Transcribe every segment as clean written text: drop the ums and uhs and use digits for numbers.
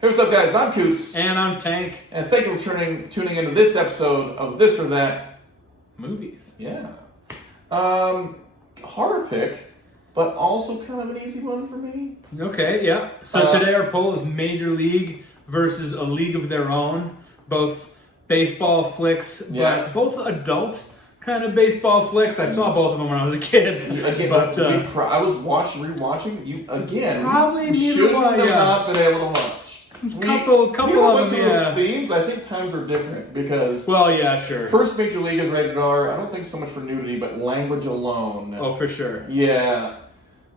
Hey, what's up, guys? I'm Coots. And I'm Tank. And thank you for tuning into this episode of This or That Movies. Yeah. Horror pick, but also kind of an easy one for me. Okay, yeah. So today our poll is Major League versus A League of Their Own. Both baseball flicks, but both adult kind of baseball flicks. I saw both of them when I was a kid. Again, but I was rewatching you again. Probably should have not been able to watch. Couple of them, those themes. I think times are different because. Well, yeah, sure. First Major League is rated R. I don't think so much for nudity, but language alone. Oh, for sure. Yeah.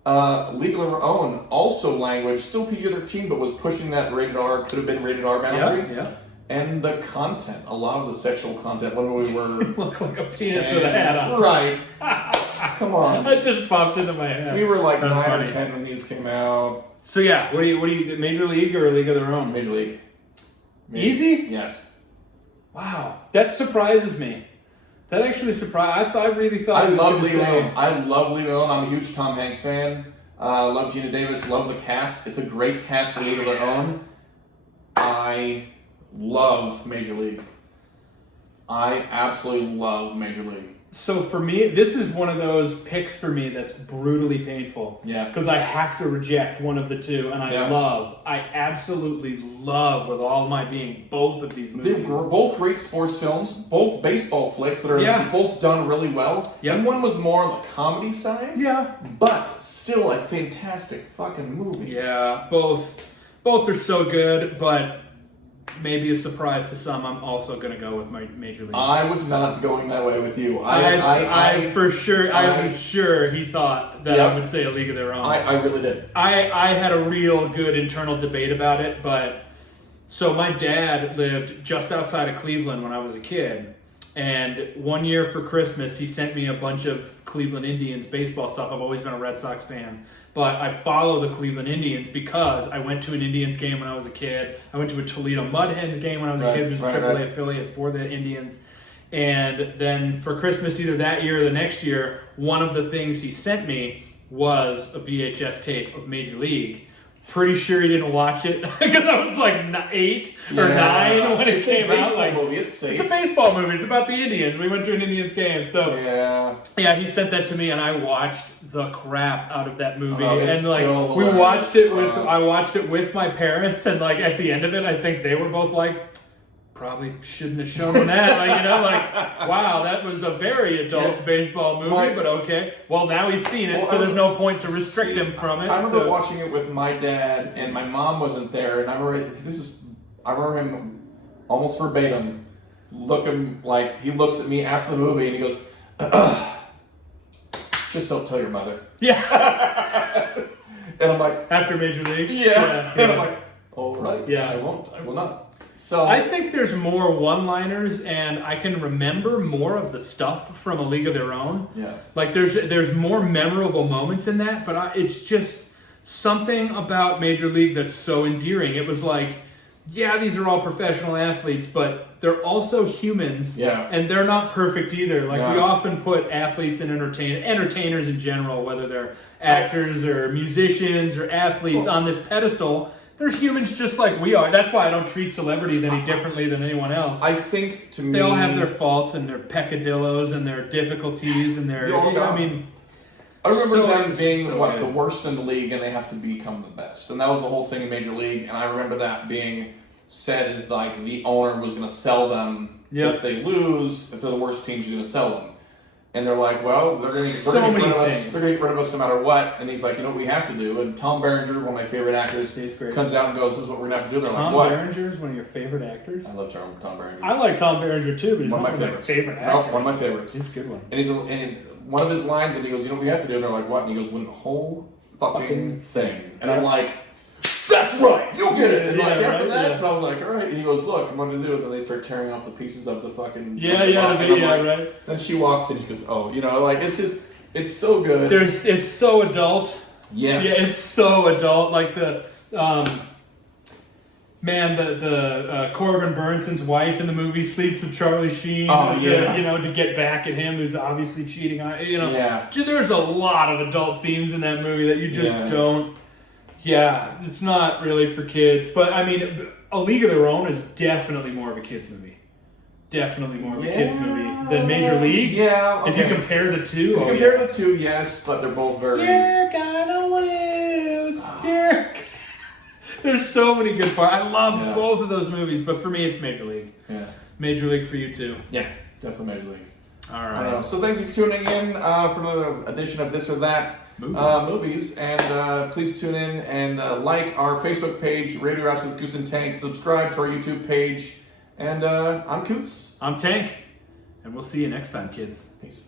League of Their Own, also language, still PG-13, but was pushing that rated R. Could have been rated R boundary. Yeah. And the content, a lot of the sexual content when we were. Look like a penis with a hat on. Right. Come on. That just popped into my head. We were like 9 or 10 when these came out. So yeah, what do you Major League or A League of Their Own? Major League. Easy? Yes. Wow, that surprises me. That actually surprised. I really thought. I love League of Their Own. I love League of Their Own. I'm a huge Tom Hanks fan. Love Gina Davis. Love the cast. It's a great cast for League of Their Own. I love Major League. I absolutely love Major League. So for me, this is one of those picks for me that's brutally painful. Yeah. Because I have to reject one of the two, and I absolutely love with all my being both of these movies. They're both great sports films, both baseball flicks that are both done really well. Yep. And one was more on the comedy side. Yeah. But still a fantastic fucking movie. Yeah, both are so good, but maybe a surprise to some, I'm also going to go with my Major League. I was not going that way with you. I was sure he thought that I would say A League of Their Own. I really did. I had a real good internal debate about it, but so my dad lived just outside of Cleveland when I was a kid, and one year for Christmas he sent me a bunch of Cleveland Indians baseball stuff. I've always been a Red Sox fan. But I follow the Cleveland Indians because I went to an Indians game when I was a kid. I went to a Toledo Mud Hens game when I was a kid, which was a AAA affiliate for the Indians. And then for Christmas, either that year or the next year, one of the things he sent me was a VHS tape of Major League. Pretty sure he didn't watch it because I was like 8 or 9 when it came out. It's a baseball movie. It's about the Indians. We went to an Indians game, so yeah, he sent that to me, and I watched the crap out of that movie. And like I watched it with my parents, and like at the end of it, I think they were both like, probably shouldn't have shown him that. Wow, that was a very adult baseball movie, but okay. Well, now he's seen it, so there's no point to restrict him from it. I remember watching it with my dad, and my mom wasn't there, and I remember him almost verbatim looking like he looks at me after the movie, and he goes, "Just don't tell your mother." Yeah. And I'm like, after Major League. Yeah. And I'm like, all right. Yeah, I won't. I will not. So I think there's more one-liners, and I can remember more of the stuff from A League of Their Own. Yeah. Like there's more memorable moments in that, but it's just something about Major League that's so endearing. It was like, yeah, these are all professional athletes, but they're also humans. Yeah. And they're not perfect either. Like we often put athletes and entertainers in general, whether they're actors or musicians or athletes, on this pedestal. They're humans just like we are. That's why I don't treat celebrities any differently than anyone else. I think, to me, they all have their faults and their peccadillos and their difficulties and their. I remember them being the worst in the league, and they have to become the best. And that was the whole thing in Major League. And I remember that being said as like the owner was going to sell them if they lose. If they're the worst team, she's going to sell them. And they're like, well, they're going to get rid of us no matter what. And he's like, you know what we have to do? And Tom Berenger, one of my favorite actors, comes out and goes, this is what we're going to have to do. They're Tom like, what? Berenger is one of your favorite actors? I love Tom Berenger. I like Tom Berenger too, but he's one of my favorite actors. No, one of my favorites. He's a good one. And one of his lines, and he goes, you know what we have to do? And they're like, what? And he goes, win the whole fucking thing. And I'm like, that's right, you'll get it. And after that, and I was like, all right. And he goes, look, I'm going to do it. And then they start tearing off the pieces of the fucking right. Then she walks in, and she goes, oh, it's so good. It's so adult. Yes. Yeah, it's so adult. Like the Corbin Burnson's wife in the movie sleeps with Charlie Sheen. To get back at him, who's obviously cheating on. There's a lot of adult themes in that movie that you just Yeah, it's not really for kids, but I mean, A League of Their Own is definitely more of a kids movie. Definitely more of a kids movie than Major League. Yeah, If you compare the two, If you compare the two, yes, but they're both very. You're gonna lose. There's so many good parts. I love both of those movies, but for me, it's Major League. Yeah. Major League for you too. Yeah, definitely Major League. All I don't know. right. So thanks for tuning in for another edition of This or That Movies. And please tune in and like our Facebook page, Radio Raps with Goose and Tank. Subscribe to our YouTube page. And I'm Coots. I'm Tank, and we'll see you next time, kids. Peace.